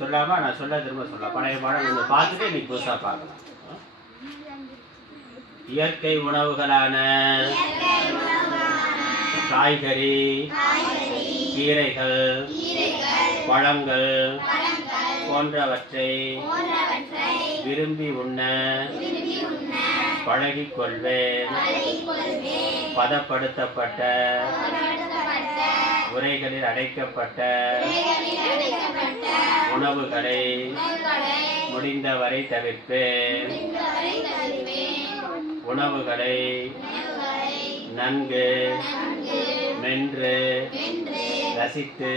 சொல்லாமா? நான் சொல்ல திரும்ப சொல்லலாம். பழைய பாடம் நீங்கள் பார்த்துட்டு இன்னைக்கு புதுசாக பார்க்கலாம். இயற்கை உணவுகளான காய்கறி, கீரைகள், பழங்கள் போன்றவற்றை விரும்பி உண்ண பழகிக் கொள்வேன். பதப்படுத்தப்பட்ட உரைகளில் அடைக்கப்பட்ட உணவுகளை முடிந்தவரை தவிர்ப்பேன். உணவுகளை நன்கு மென்று ரசித்து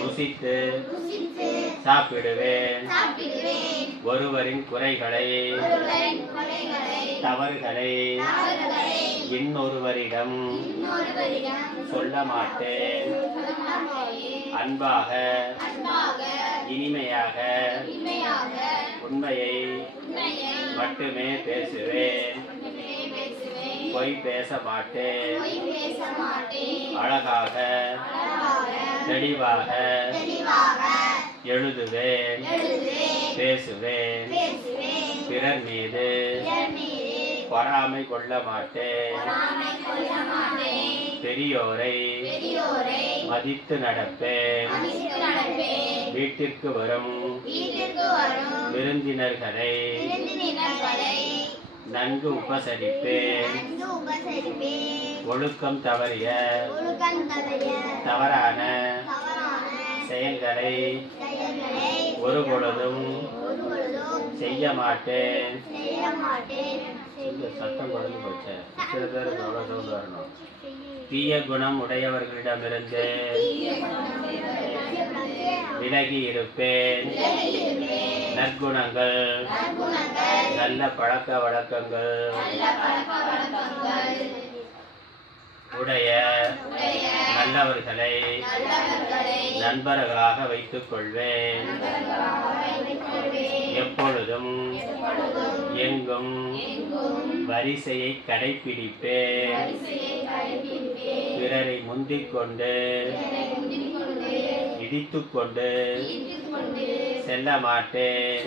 ருசித்து சாப்பிடுவேன். ஒருவரின் குறைகளை தவறுகளை இன்னொருவரிடம் சொல்ல மாட்டேன். அன்பாக இனிமையாக உண்மையை மட்டுமே பேசுவேன். பொய் பேச மாட்டேன். அழகாக தெளிவாக எழுதுவேன், பேசுவேன். பிறர் மீது பொறாமை கொள்ள மாட்டேன். பெரியோரை மதித்து நடப்பேன். வீட்டிற்கு வரும் விருந்தினர்களை நன்கு உபசரிப்பேன். ஒழுக்கம் தவறிய தவறான செயல்களை ஒருபொழுதும் செய்ய மாட்டேன். சத்தம் குறைஞ்சு போச்சு. சில பேருக்கு எவ்வளோ சவுண்ட் வரணும். தீய குணம் உடையவர்களிடமிருந்து விலகி இருப்பேன். நற்குணங்கள் நல்ல பழக்க வழக்கங்கள் உடைய நல்லவர்களை நண்பர்களாக வைத்துக் கொள்வேன். எப்பொழுதும் எங்கும் வரிசையை கடைபிடிப்பேன். பிறரை முந்திக் கொண்டு இடித்துக்கொண்டு செல்ல மாட்டேன்.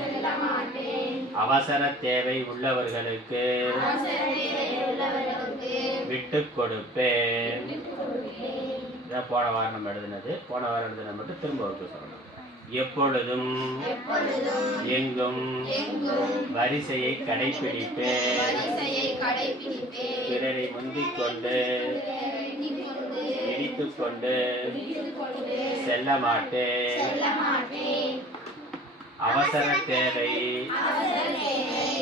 அவசர தேவை உள்ளவர்களுக்கு விட்டு கொடுப்பேன். போன வாரம் நம்ம எழுதினது. போன வாரம் எழுதின மட்டும் திரும்ப ஒருக்கு சொல்லணும். எப்பொழுதும் எங்கும் வரிசையை கடைபிடிப்பேன். பிறரை முந்திக் கொண்டு இடித்துக் கொண்டு செல்ல மாட்டேன். அவசர தேவை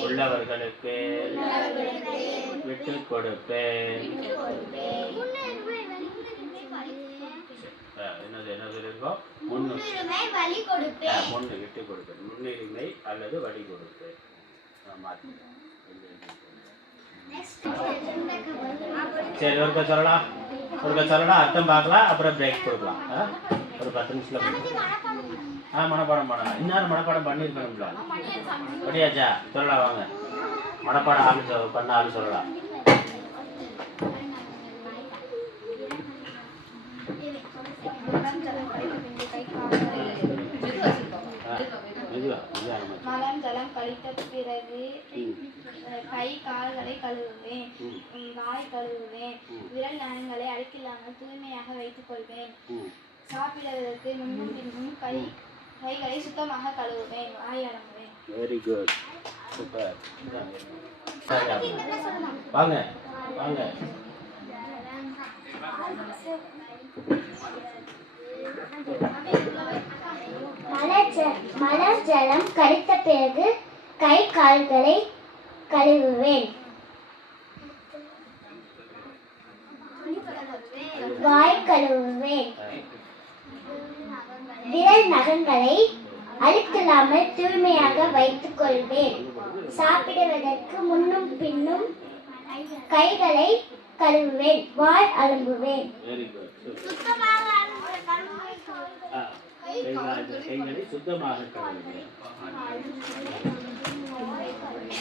உள்ளவர்களுக்கு விட்டு கொடுப்பேன். விட்டு கொடுப்பேன். முன்னுரிமை அல்லது வழி கொடுப்பேன். சரி, ஒருக்க சொல்லலாம். அர்த்தம் பார்க்கலாம். அப்புறம் பிரேக் கொடுக்கலாம். ஒரு 10 நிமிஷத்துல மனப்பாடம் பண்ணலாம். இன்னும் மனப்பாடம் பண்ணியிருக்கணும்ல. அப்படியாச்சா? சொல்லலாம் வாங்க. மனப்பாடம் பண்ண ஆளு சொல்லலாம். மலம் ஜலம் கழித்த பிறகு கை கால்களை கழுவுவேன். வாய் கழுவுவேன். விரல் நகங்களை அழுக்கில்லாமல் தூய்மையாக வைத்துக் கொள்வேன். சாப்பிடுவதற்கு முன்னும் பின்னும் கைகளை சுத்தமாக கழுவுவேன். வாய் அடங்குவேன். Very good, super. வாங்க வாங்க. மலர் ஜலம் கழித்த பிறகு கை கால்களை கழுவுவேன். வாய் கழுவுவேன். விரல் நகங்களை அழுக்கில்லாமல் தூய்மையாக வைத்துக் கொள்வேன். சாப்பிடுவதற்கு முன்னும் பின்னும் கைகளை கழுவுவேன். வாய் அலம்புவேன். கைகளை சுத்தமாக கழுவுவேன்.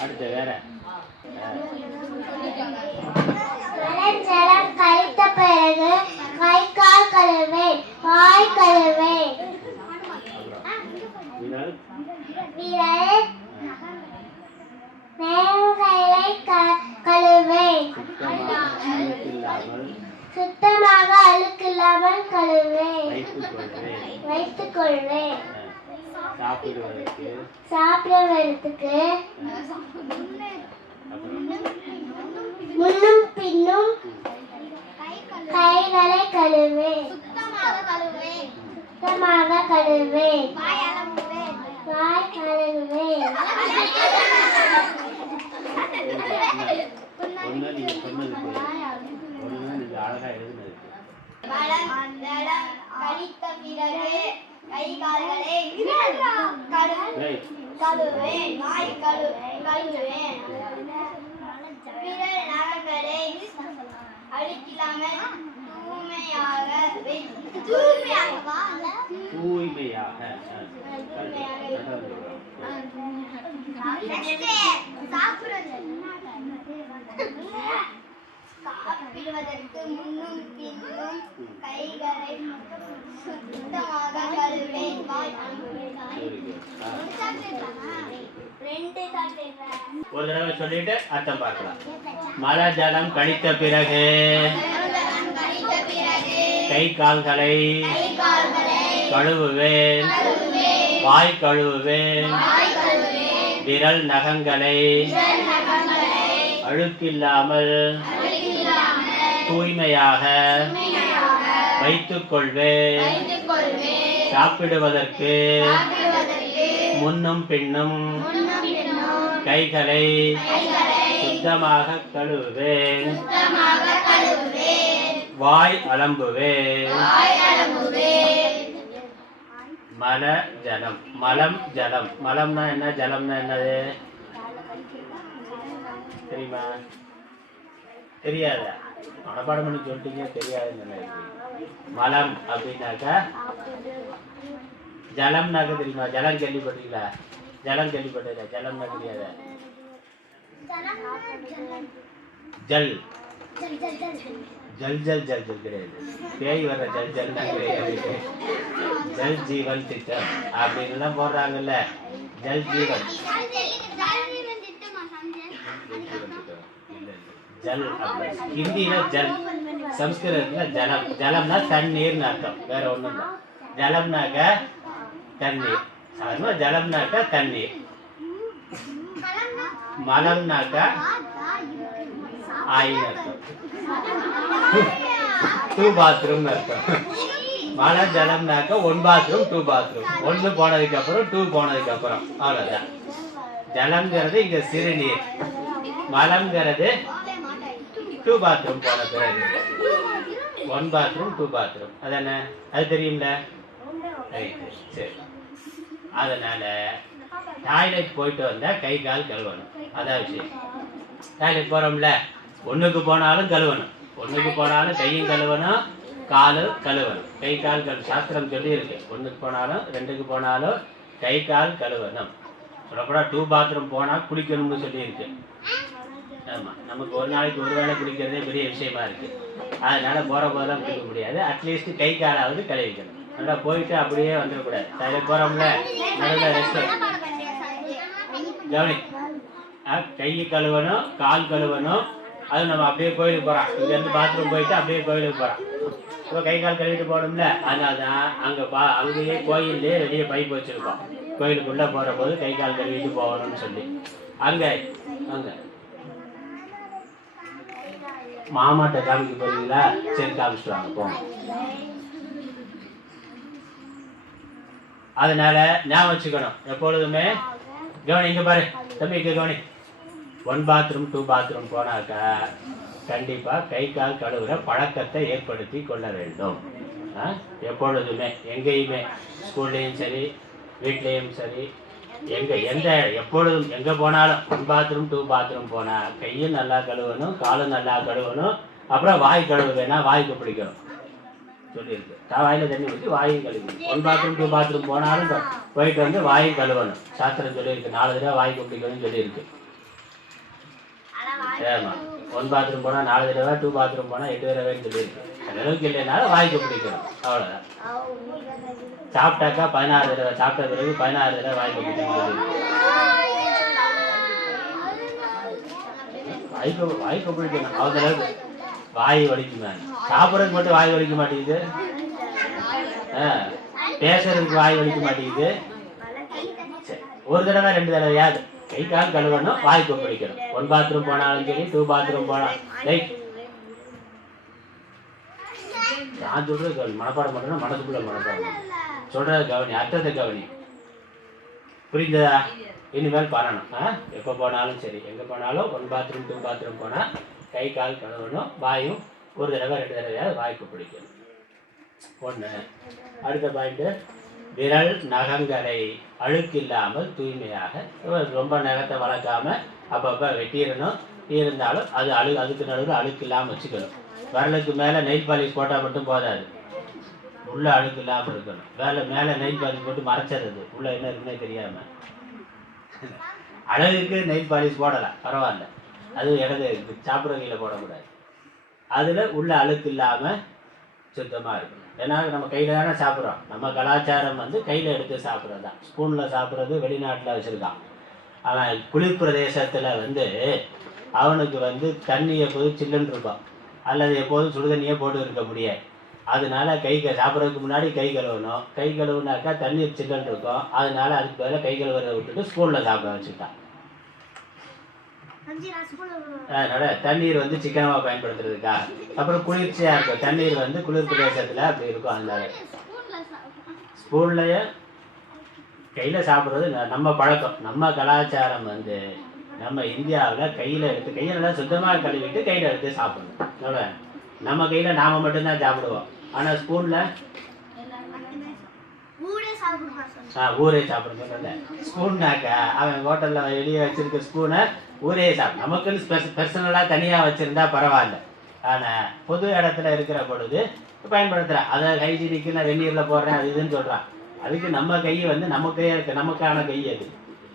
அடுத்து வேற. ஜலம் கழித்த பிறகு கை கால் கழுவேன். வாய் கழுவேன். சுத்தமாக அழுக்கில்லாமல் கழுவேன் வைத்துக் கொள்வேன் சாப்பிடுவதற்கு முன்னும் பின்னும் கைகளை கழுவேன் சுத்தமாக கழுவேன் வாய் கழுவேன் கழித்த பிறகு கை கால்களை கழுவேன் வாய் கழுவேன் விரல் நகங்களை அழுக்கில்லாமல் சாப்பிடுவதற்கு முன்னும் பின்னும் கைகளை சுத்தமாக கழுவேன் ஒரு தடவை சொல்லிட்டு அர்த்தம் பார்க்கலாம். மல ஜலம் கழித்த பிறகு கை கால்களை கழுவுவேன் வாய் கழுவுவேன் விரல் நகங்களை அழுக்கில்லாமல் தூய்மையாக வைத்துக் கொள்வேன் சாப்பிடுவதற்கு முன்னும் பின்னும் கைகளை சுத்தமாக கழுவுவேன் வாய் அலம்புவேன் மல ஜலம் மலம் ஜலம் மலம்னா என்ன ஜலம்னா என்னது தெரியுமா தெரியாத மனப்பாடம் பண்ணி சொல்லிட்டீங்க தெரியாதுன்னு மலம் அப்படின்னாக்கா ஜலம்னாக்க தெரியுமா ஜலம் கேள்விப்பட்டீங்களா ஜலம் கேள்விப்பட்டீங்களா ஜலம்னா தெரியாத ஜல் ஜல் ஜல் ஜல் ஜல் கிடையாது பேய் வர்ற ஜல் ஜல்னா கிடையாது ஜல் ஜீவன் திட்டம் அப்படின்லாம் போடுறாங்கல்ல ஜல் ஜீவன் ஜல் ஹிந்தியில ஜல் சம்ஸ்கிருதத்துல ஜலம் ஜலம்னா தண்ணீர்னு அர்த்தம் வேற ஒண்ணும் இல்லை ஜலம்னாக்க தண்ணீர் சாதாரணமா ஜலம்னாக்க தண்ணீர் மலம்னாக்க ஆயின்னு அர்த்தம் டூ பாத்ரூம் அர்த்தம் மல ஜலம்னாக்க ஒன் பாத்ரூம் டூ பாத்ரூம் ஒன்னு போனதுக்கு அப்புறம் டூ போனதுக்கு அப்புறம் அவ்வளவுதான் ஜலம்ங்கிறது இங்க சிறுநீர் மலம்ங்கிறது டூ பாத்ரூம் போன பிறகு ஒன் பாத்ரூம் டூ பாத்ரூம் அதானே அது தெரியும்ல ரைட்டு சரி அதனால டாய்லெட் போயிட்டு வந்தா கை கால் கழுவணும் அதான் விஷயம் டாய்லெட் போறோம்ல ஒண்ணுக்கு போனாலும் கழுவணும் ஒண்ணுக்கு போனாலும் கையும் கழுவணும் காலும் கழுவணும் கை கால் சாஸ்திரம் சொல்லி இருக்கு ஒண்ணுக்கு போனாலும் ரெண்டுக்கு போனாலும் கை கால் கழுவணும் சொல்லப்போனா டூ பாத்ரூம் போனா குளிக்கணும்னு சொல்லி இருக்கு ஆமா நமக்கு ஒரு நாளைக்கு ஒரு வேளை குளிக்கிறதே பெரிய விஷயமா இருக்கு அதனால போற போதெல்லாம் குளிக்க முடியாது அட்லீஸ்ட் கை காலாவது கழுவிக்கணும் நல்லா போயிட்டு அப்படியே வந்துடக்கூடாது டாய்லெட் போறோம்ல நடுவில் ரெஸ்ட் கவனி கை கழுவணும் கால் கழுவணும் அது நம்ம அப்படியே கோயிலுக்கு போறோம் இங்க இருந்து பாத்ரூம் போயிட்டு அப்படியே கோயிலுக்கு போறோம் இப்போ கை கால் கழுவிட்டு போகணும்ல அதனால தான் அங்கேயே கோயிலே வெளியே பைப் வச்சிருக்கோம் கோயிலுக்குள்ள போற போது கை கால் கழுவிட்டு போகணும்னு சொல்லி அங்க மாமாட்ட காமிக்க போறீங்களா சரி காமிச்சிட்டு வாங்க போங்க அதனால ஞாபகம் வச்சுக்கணும் எப்பொழுதுமே கவனி இங்க பாரு தம்பி இங்க கவனி ஒன் பாத்ரூம் டூ பாத்ரூம் போனாக்கா கண்டிப்பா கை கால் கழுவுற பழக்கத்தை ஏற்படுத்தி கொள்ள வேண்டும் எப்பொழுதுமே எங்கேயுமே ஸ்கூல்லையும் சரி வீட்லேயும் சரி எப்பொழுதும் எங்க போனாலும் ஒன் பாத்ரூம் டூ பாத்ரூம் போனா கையும் நல்லா கழுவணும் காலும் நல்லா கழுவணும் அப்புறம் வாய் கழுவுவேனா வாய்க்கு பிடிக்கணும் சொல்லியிருக்கு வாயில தண்ணி ஊற்றி வாயும் கழுவணும் ஒன் பாத்ரூம் டூ பாத்ரூம் போனாலும் போயிட்டு வந்து வாயும் கழுவணும் சாஸ்திரம் சொல்லியிருக்கு 4 தடவை வாய்க்கு பிடிக்கணும்னு சொல்லியிருக்கு ஆமா ஒன் பாத்ரூம் போனா 4 தடவை டூ பாத்ரூம் போனா 8 தடவைன்னு சொல்லியிருக்கு அந்த அளவுக்கு இல்லைனாலும் வாய்க்கு பிடிக்கணும் அவ்வளவுதான் சாப்பிட்டாக்கா 16 தடவை சாப்பிட்ட பிறகு 16 தடவை வாய்க்கு பிடிக்கணும் சொல்லியிருக்கு வாய்க்கு பிடிக்கணும். அந்த அளவுக்கு வாய் வலிக்குமே. சாப்பிட்றதுக்கு மட்டும் வாய் வலிக்க மாட்டேங்குது, பேசுறதுக்கு வாய் வலிக்க மாட்டேங்குது. சரி, ஒரு தடவை 2 தடவையாவது கை கால் கழுவணும், வாய் கொப்பளிக்கணும். 1 பாத்ரூம் போனாலும் சரி, 2 பாத்ரூம் போனாலும். ரைட், நான் சொல்றது கவனி. மனப்பாடம் பண்ணணும், மனசுக்குள்ள மனப்பாடம் சொல்றது கவனி, அர்த்தத்தை கவனி. புரிந்ததா? இனிமேல் பண்ணணும். எப்போ போனாலும் சரி, எங்கே போனாலும் 1 பாத்ரூம் 2 பாத்ரூம் போனால் கை கால் கழுவணும், வாயும் ஒரு தடவை 2 தடவையாவது வாய்க்கு பிடிக்கணும். 1. அடுத்த பாயிண்ட், விரல் நகங்களை அழுக்கில்லாமல் தூய்மையாக. ரொம்ப நகத்தை வளர்க்காம அப்பப்போ வெட்டிடணும். இருந்தாலும் அது அதுக்கு நடுவில் அழுக்கு இல்லாமல் வச்சுக்கணும். விரலுக்கு மேலே நெயில் பாலிஷ் போட்டால் மட்டும் போதாது, உள்ள அழுக்கு இல்லாமல் இருக்கணும். மேலே நெயில் பாலிஷ் போட்டு மறைச்சிடுறது, உள்ள என்ன இருக்குன்னே தெரியாமல். அழகுக்கு நெயில் பாலிஷ் போடலாம், பரவாயில்ல, அது இடது சாப்பிட்ற கையில் போடக்கூடாது. அதில் உள்ள அழுக்கு இல்லாமல் சுத்தமாக இருக்கணும். ஏன்னா நம்ம கையில் தானே சாப்பிட்றோம். நம்ம கலாச்சாரம் வந்து கையில் எடுத்து சாப்பிட்றது தான். ஸ்பூனில் சாப்பிட்றது வெளிநாட்டில் வச்சுருக்கான். ஆனால் குளிர் பிரதேசத்தில் வந்து அவனுக்கு வந்து தண்ணி எப்போதும் சில்லுன்னு இருக்கும், அல்லது எப்போதும் சுடுதண்ணியே போட்டு இருக்க முடியாது. அதனால சாப்பிட்றதுக்கு முன்னாடி கை கழுவணும். கை கழுவுனாக்கா தண்ணீர் சில்லுன்னு இருக்கும். அதனால அதுக்கு பதிலாக கை கழுவுறதை விட்டுட்டு ஸ்பூனில் சாப்பிட வச்சுக்கிட்டான். அதனால தண்ணீர் வந்து சிக்கனமாக பயன்படுத்துறதுக்காக. அப்புறம் குளிர்ச்சியாக இருக்கும் தண்ணீர் வந்து குளிர் பிரதேசத்தில் அப்படி இருக்கும். அதனால ஸ்பூன்லையே கையில் சாப்பிட்றது நம்ம பழக்கம், நம்ம கலாச்சாரம் வந்து நம்ம இந்தியாவில் கையை நல்லா சுத்தமாக கழுவிட்டு கையில் எடுத்து சாப்பிடணும். அவ்வளோ. நம்ம கையில் நாம் மட்டும்தான் சாப்பிடுவோம். ஆனால் ஸ்பூனில் ஊரே சாப்பிடுறது. ஸ்பூன்னாக்கா அவன் ஹோட்டலில் வெளியே வச்சிருக்க ஸ்பூனை ஊரே சாப்பிடும். நமக்குன்னு பர்சனலாக தனியாக வச்சுருந்தா பரவாயில்ல. ஆனால் பொது இடத்துல இருக்கிற பொழுது பயன்படுத்துகிறான். அதை ஹைஜீனிக்கு நான் வெந்நீரில் போடுறேன் அது இதுன்னு சொல்கிறான். அதுக்கு நம்ம கை வந்து நமக்கான கை அது.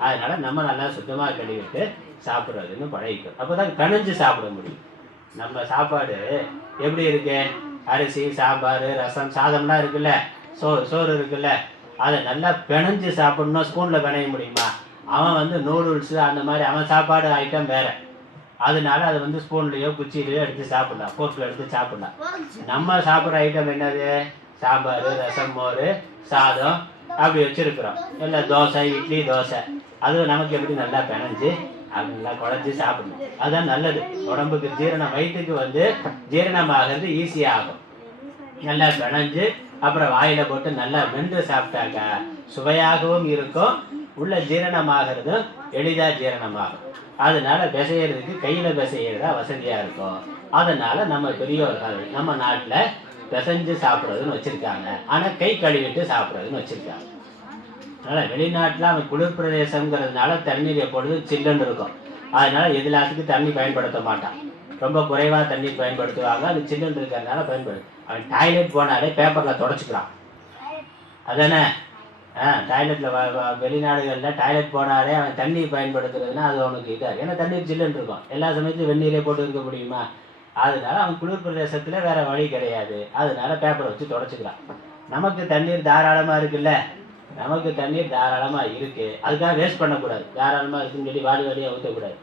அதனால் நம்ம நல்லா சுத்தமாக கழுவிட்டு சாப்பிட்றதுன்னு பழகிக்கும். அப்போ தான் கணிஞ்சு சாப்பிட முடியும். நம்ம சாப்பாடு எப்படி இருக்கு, அரிசி சாம்பார் ரசம் சாதம்லாம் இருக்குல்ல, சோறு இருக்குல்ல, அதை நல்லா பிணைஞ்சு சாப்பிடணும். ஸ்பூனில் பிணைய முடியுமா? அவன் வந்து நூடுல்ஸு அந்த மாதிரி அவன் சாப்பாடு ஐட்டம் வேறு. அதனால அதை வந்து ஸ்பூன்லேயோ குச்சியிலையோ எடுத்து சாப்பிடலாம், ஃபோர்க்கில் எடுத்து சாப்பிடலாம். நம்ம சாப்பிட்ற ஐட்டம் என்னது? சாம்பார் ரசம் மோர் சாதம் அப்படி வச்சுருக்குறோம். இல்லை தோசை இட்லி தோசை, அதுவும் நமக்கு எப்படி நல்லா பிணைஞ்சு அது நல்லா குழஞ்சி சாப்பிடணும். அதுதான் நல்லது உடம்புக்கு. வயிற்றுக்கு வந்து ஜீரணமாகிறது ஈஸியாகும். நல்லா பிணைஞ்சு அப்புறம் வாயில் போட்டு நல்லா மென்று சாப்பிட்டாக்கா சுவையாகவும் இருக்கும், உள்ள ஜீரணமாகிறதும் எளிதாக ஜீரணமாகும். அதனால பிசைகிறதுக்கு கையில் பிசைகிறதா வசதியாக இருக்கும். அதனால நம்ம பெரியோர்கள் நம்ம நாட்டில் பிசைஞ்சு சாப்பிட்றதுன்னு வச்சுருக்காங்க. ஆனால் கை கழுவிட்டு சாப்பிட்றதுன்னு வச்சுருக்காங்க. அதனால் வெளிநாட்டில் அவன் குளிர் பிரதேசங்கிறதுனால தண்ணீர் எப்பொழுதும் சில்லுன்னு இருக்கும். அதனால் எல்லாத்துக்கும் தண்ணி பயன்படுத்த மாட்டான். ரொம்ப குறைவாக தண்ணீர் பயன்படுத்துவாங்க. அது சில்லுன்னு இருக்கிறதுனால பயன்படுத்து. அவன் டாய்லெட் போனாலே பேப்பரில் தொடச்சிக்கிறான். அதானே? டாய்லெட்டில் வெளிநாடுகளில் டாய்லெட் போனாலே அவன் தண்ணீர் பயன்படுத்துறதுன்னா அது அவனுக்கு இதாக. ஏன்னா தண்ணீர் சில்லுன்னு இருக்கும். எல்லா சமயத்துலையும் வெந்நீரே போட்டு இருக்க முடியுமா? அதனால அவன் குளிர் பிரதேசத்தில் வேறு வழி கிடையாது. அதனால பேப்பரை வச்சு தொடச்சிக்கிறான். நமக்கு தண்ணீர் தாராளமாக இருக்குல்ல, நமக்கு தண்ணீர் தாராளமாக இருக்குது. அதுக்காக வேஸ்ட் பண்ணக்கூடாது. தாராளமாக இருக்குன்னு சொல்லி வாடியாக ஊற்றக்கூடாது.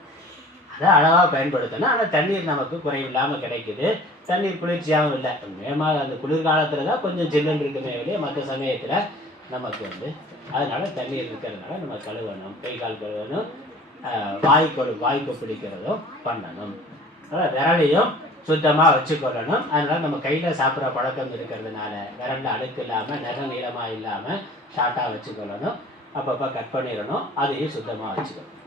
அதை அளவாக பயன்படுத்தணும். ஆனால் தண்ணீர் நமக்கு குறைவில்லாமல் கிடைக்குது. தண்ணீர் குளிர்ச்சியாகவும் இல்லை. அந்த குளிர்காலத்தில் தான் கொஞ்சம் சில்லுன்னு இருக்குமே வெளியே, மற்ற சமயத்தில் நமக்கு வந்து அதனால தண்ணீர் இருக்கிறதுனால நம்ம கழுவணும், கை கால் கழுவணும், வாய்க்கு பிடிக்கிறதும் பண்ணணும். அதனால் விரலையும் சுத்தமாக வச்சுக்கொள்ளணும். அதனால் நம்ம கையில் சாப்பிட்ற பழக்கம் இருக்கிறதுனால விரலில் அழுக்கு இல்லாமல் நகம் நீளமாக இல்லாமல் ஷார்ட்டாக வச்சுக்கொள்ளணும். அப்பப்போ கட் பண்ணிடணும். அதையும் சுத்தமாக வச்சுக்கணும்.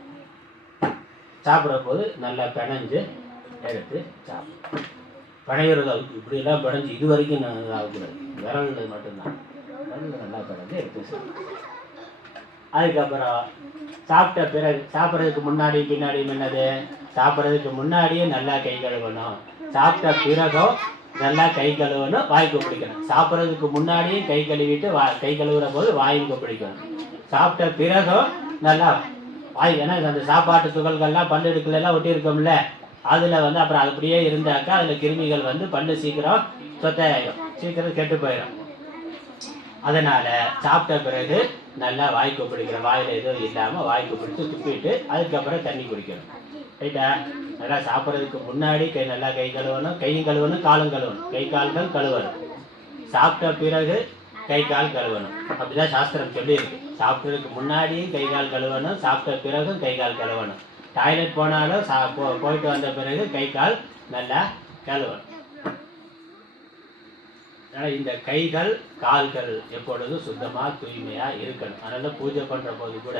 சாப்பிட்ற போது நல்லா பிணைஞ்சு எடுத்து சாப்பிடணும். பிணையிறது இப்படிலாம் பிணைஞ்சு இது வரைக்கும் ஆகக்கூடாது. விரல் மட்டும்தான். விரல் நல்லா பிணைஞ்சு எடுத்து சாப்பிடணும். அதுக்கப்புறம் சாப்பிட்ட பிறகு சாப்பிட்றதுக்கு முன்னாடி பின்னாடி என்னது? சாப்பிட்றதுக்கு முன்னாடியே நல்லா கை கழுவணும். சாப்பிட்ட பிறகும் நல்லா கை கழுவணும், வாய்க்கு பிடிக்கணும். சாப்பிட்றதுக்கு முன்னாடியும் கை கழுவிட்டு கை கழுவுற போது வாய்க்கு பிடிக்கணும். சாப்பிட்ட பிறகும் நல்லா ஏன்னா அந்த சாப்பாட்டு துகள்கள்லாம் பல்லு எடுக்கலாம் ஒட்டி இருக்கோம்ல, அதில் வந்து அப்புறம் அது அப்படியே இருந்தாக்கா அதில் கிருமிகள் வந்து பல்லு சீக்கிரம் சொத்தையாயிடும், சீக்கிரம் கெட்டு போயிடும். அதனால் சாப்பிட்ட பிறகு நல்லா வாய்க்கு பிடிக்கணும். வாயில் எதுவும் இல்லாமல் வாய்க்கு பிடிச்சி துப்பிட்டு அதுக்கப்புறம் தண்ணி குடிக்கணும். ரைட்டா? நல்லா சாப்பிட்றதுக்கு முன்னாடி நல்லா கை கழுவணும், கையும் கழுவணும், காலும் கழுவணும், கை கால்கள் கழுவணும். சாப்பிட்ட பிறகு கை கால் கழுவணும். அப்படிதான் சாஸ்திரம் சொல்லியிருக்கு. சாப்பிட்றதுக்கு முன்னாடியும் கை கால் கழுவணும், சாப்பிட்ட பிறகும் கை கால் கழுவணும். டாய்லெட் போனாலும் போயிட்டு வந்த பிறகு கை கால் நல்லா கழுவணும். அதனால் இந்த கைகள் கால்கள் எப்பொழுதும் சுத்தமாக தூய்மையாக இருக்கணும். அதனால் பூஜை பண்ணுற போது கூட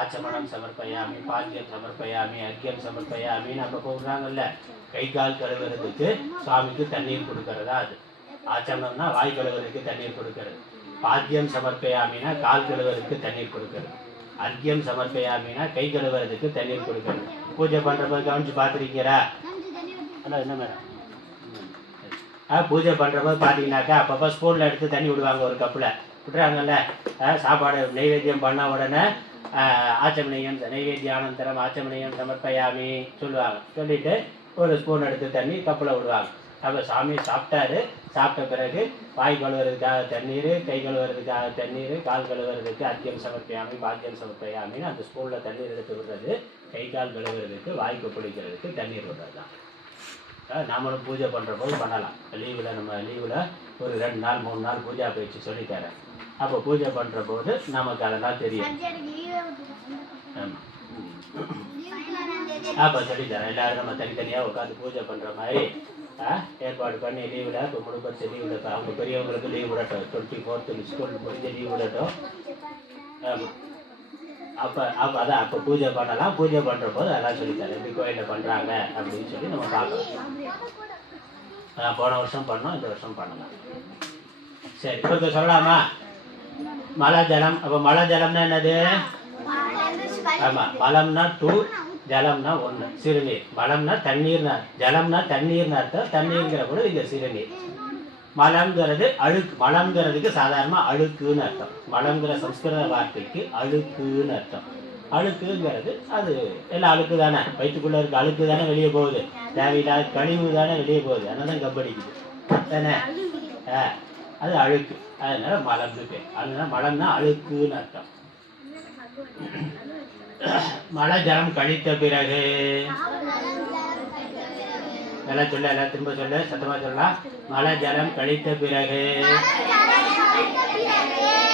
ஆச்சமனம் சமர்ப்பயாமி, பாத்தியம் சமர்ப்பயாமி, அக்கியம் சமர்ப்பயாமின்னு அப்போ போடுறாங்கல்ல. கை கால் கழுவுறதுக்கு சுவாமிக்கு தண்ணீர் கொடுக்கறதா அது. ஆச்சமனம்னா வாய் கழுவுறதுக்கு தண்ணீர் கொடுக்கறது. பாத்தியம் சமர்ப்பயாமினா கால் கழுவுறதுக்கு தண்ணீர் கொடுக்கறது. அக்கியம் சமர்ப்பயாமினா கை கழுவுறதுக்கு தண்ணீர் கொடுக்கறது. பூஜை பண்ணுற போது கவனிச்சு பார்த்துருக்கீரா? ஆனால் என்ன மேடம், பூஜை பண்ணுறபோது பார்த்தீங்கன்னாக்கா அப்பப்போ ஸ்பூனில் எடுத்து தண்ணி விடுவாங்க, ஒரு கப்பில் விட்டுறாங்கல்ல. சாப்பாடு நைவேத்தியம் பண்ண உடனே ஆச்சமணியம் நைவேத்தியானந்தரம் ஆச்சமணியம் சமர்ப்பயாமி சொல்லுவாங்க. சொல்லிவிட்டு ஒரு ஸ்பூன் எடுத்து தண்ணி கப்பில் விடுவாங்க. அப்போ சாமி சாப்பிட்டாரு, சாப்பிட்ட பிறகு வாய் கழுவுறதுக்காக தண்ணீர், கை கழுவுறதுக்காக தண்ணீர், கால் கழுவுறதுக்கு அத்தியம் சமர்ப்பயாமி, பாத்தியம் சமர்ப்பயாமின்னு அந்த ஸ்பூனில் தண்ணீர் எடுத்து விடுறது. கை கால் கழுவுறதுக்கு, வாய்க்கு பிடிக்கிறதுக்கு தண்ணீர் விடுறது தான். நாமளும் பூஜை பண்ணுற போது பண்ணலாம். லீவில் நம்ம லீவில் ஒரு 2 நாள் 3 நாள் பூஜா பயிற்சி சொல்லித்தரேன். அப்போ பூஜை பண்ணுற போது நமக்கு அதெல்லாம் தெரியும். ஆமாம், அப்போ சொல்லித்தரேன். எல்லோரும் நம்ம தனித்தனியாக உட்காந்து பூஜை பண்ணுற மாதிரி ஏற்பாடு பண்ணி லீவில் இப்போ முழுப்பரிசு லீவில் இப்போ அவங்க பெரியவங்களுக்கு லீவ் விடட்டும். 24th ஸ்கூல் முடிஞ்ச லீவ் விடட்டும். ஆமாம், அப்போ பூஜை பண்ணலாம். பூஜை பண்ணுற போது அதெல்லாம் சொல்லித்தரேன், எப்படி கோயிலில் பண்ணுறாங்க அப்படின்னு சொல்லி நம்ம பார்க்கலாம். போன வருஷம் பண்ணோம், இந்த வருஷம் பண்ணலாம். சரி, இப்போ சொல்லலாமா? மழை ஜலம். அப்போ மழை ஜலம்னா என்னது? ஆமாம், மலம்னா 2, ஜலம்னா 1. சிறுநீர். மலம்னா தண்ணீர்னா, ஜலம்னா தண்ணீர்னு அர்த்தம். தண்ணீர்ங்கிற கூட இங்கே சிறுநீர். மலம்ங்கிறது அழுக்கு. மலம்ங்கிறதுக்கு சாதாரணமாக அழுக்குன்னு அர்த்தம். மலம்ங்கிற சம்ஸ்கிருத வார்த்தைக்கு அழுக்குன்னு அர்த்தம். அழுக்குங்கிறது அது எல்லாம் அழுக்கு தானே, வயிற்றுக்குள்ளே இருக்க அழுக்கு தானே வெளியே போகுது, தேவையில்லாத கழிவு தானே வெளியே போகுது, அதனால தான் கப்படிக்குது தானே. அது அழுக்கு, அதனால மலம்னு பேர். அதனால மலம்னா அழுக்குன்னு அர்த்தம். மழை ஜலம் கழித்த பிறகு எல்லாம் சொல்ல, எல்லாம் திரும்ப சொல்ல, சத்தமா சொல்லலாம். மழை ஜலம் கழித்த பிறகு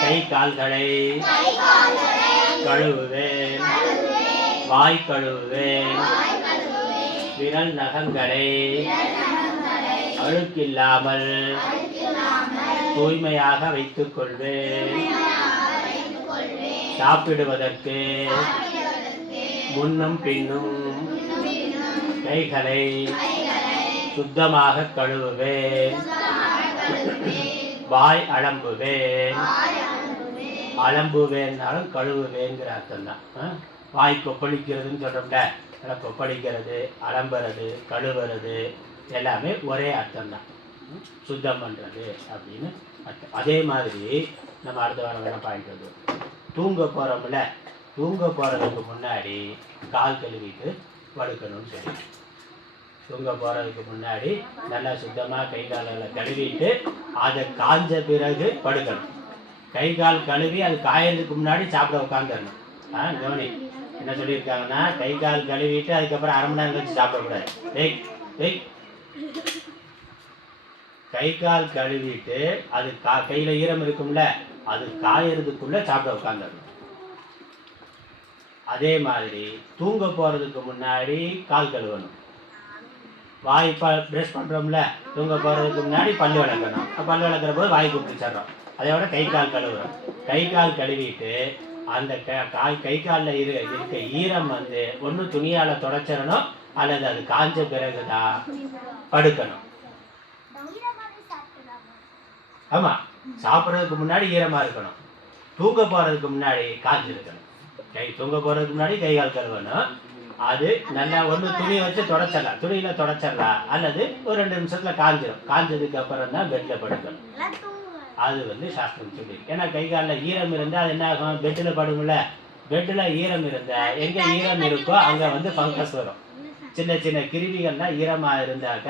கை கால்களை கழுவுவேன், வாய் கழுவுவேன், விரல் நகங்களை அழுக்கில்லாமல் தூய்மையாக வைத்துக் கொள்வேன். சாப்பிடுவதற்கு முன்னும் பின்னும் கைகளை சுத்தமாக கழுவுவேன். வாய் அலம்புவேன். அலம்புவேன்னாலும் கழுவுவேங்கிற அர்த்தம் தான். வாய் கொப்பளிக்கிறதுன்னு சொல்கிறோம்ல, அதெல்லாம் கொப்பளிக்கிறது, அலம்புறது, கழுவுறது எல்லாமே ஒரே அர்த்தம் தான். சுத்தம் பண்ணுறது அப்படின்னு அர்த்தம். அதே மாதிரி நம்ம அடுத்த வாரம் வேணால் பாயிண்ட் வந்து தூங்க போகிறோம்ல, தூங்க போகிறதுக்கு முன்னாடி கால் கழுவிட்டு படுக்கணும்னு சொல்லி, தூங்க போகிறதுக்கு முன்னாடி நல்லா சுத்தமாக கை கால்களை கழுவிட்டு அதை காஞ்ச பிறகு படுக்கணும். கை கால் கழுவி அது காயறதுக்கு முன்னாடி சாப்பிட உட்காந்துடணும். கவனி, என்ன சொல்லியிருக்காங்கன்னா கை கால் கழுவிட்டு அதுக்கப்புறம் 1/2 மணி நேரம் கழிச்சு சாப்பிடக்கூடாது. கை கால் கழுவிட்டு அது கையில் ஈரம் இருக்கும்ல, அது காயறதுக்குள்ளே சாப்பிட உட்காந்துடணும். அதே மாதிரி தூங்க போகிறதுக்கு முன்னாடி கால் கழுவணும். வாய் ப்ரஷ் பண்ணுறோம்ல, தூங்க போகிறதுக்கு முன்னாடி பல்லு விளக்கணும். பல்லு விளக்குற போது வாய் கூப்பிட்டுச்சிட்றோம். அதோட கை கால் கழுவுறோம். கை கால் கழுவிட்டு அந்த கை காலில் இருக்க ஈரம் வந்து ஒன்று துணியால் தொடச்சிடணும், அல்லது அது காஞ்ச பிறகு தான் படுக்கணும். ஆமாம், சாப்பிட்றதுக்கு முன்னாடி ஈரமாக இருக்கணும், தூங்க போகிறதுக்கு முன்னாடி காஞ்சிருக்கணும். தூங்க போகிறதுக்கு முன்னாடி கை கால் கழுவணும். அது நல்லா ஒன்று துணியை வச்சு தொடச்சிடலாம், துணியில் தொடச்சிடலாம், அல்லது ஒரு 2 நிமிஷத்தில் காஞ்சிடும். காஞ்சதுக்கு அப்புறம் தான் பெட்டில் படுக்கணும். அது வந்து சாஸ்திரம் சொல்லி. ஏன்னா கை காலில் ஈரம் இருந்தால் அது என்ன ஆகும், பெட்டில் படும்ல. பெட்டில் ஈரம் இருந்தால் எங்கே ஈரம் இருக்கோ அங்கே வந்து ஃபங்கஸ் வரும். சின்ன சின்ன கிருமிகள்லாம் ஈரமாக இருந்தாக்க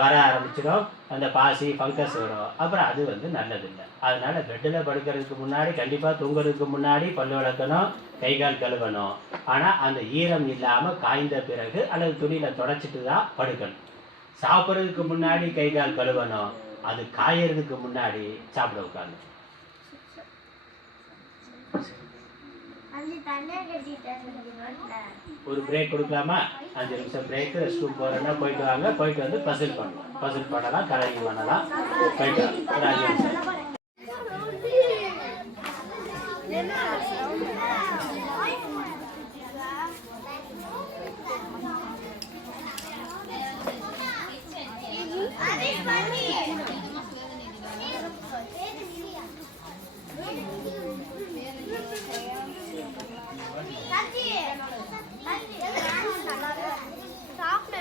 வர ஆரம்பிச்சிடும், அந்த பாசி ஃபங்கஸ் வரும். அப்புறம் அது வந்து நல்லதில்லை. அதனால் பெட்டில் படுக்கிறதுக்கு முன்னாடி கண்டிப்பாக தூங்குறதுக்கு முன்னாடி பல் விளக்கணும், கை கால் கழுவணும். ஆனால் அந்த ஈரம் இல்லாமல் காய்ந்த பிறகு அல்லது துணியில் தொடச்சிட்டு தான் படுக்கணும். சாப்பிட்றதுக்கு முன்னாடி கை கால் கழுவணும், அது காயறதுக்கு முன்னாடி சாப்பிட உட்காந்து. ஒரு பிரேக் கொடுக்கலாமா? 5 நிமிஷம் பிரேக். ரெஸ்ட் ரூம் போகிறேன்னா போயிட்டு வாங்க, போயிட்டு வந்து பசில் பண்ணலாம், பசில் பண்ணலாம், கலரிங் பண்ணலாம், போயிட்டு வாங்க. ஒரு 5 நிமிஷம். சாப்பிட்டு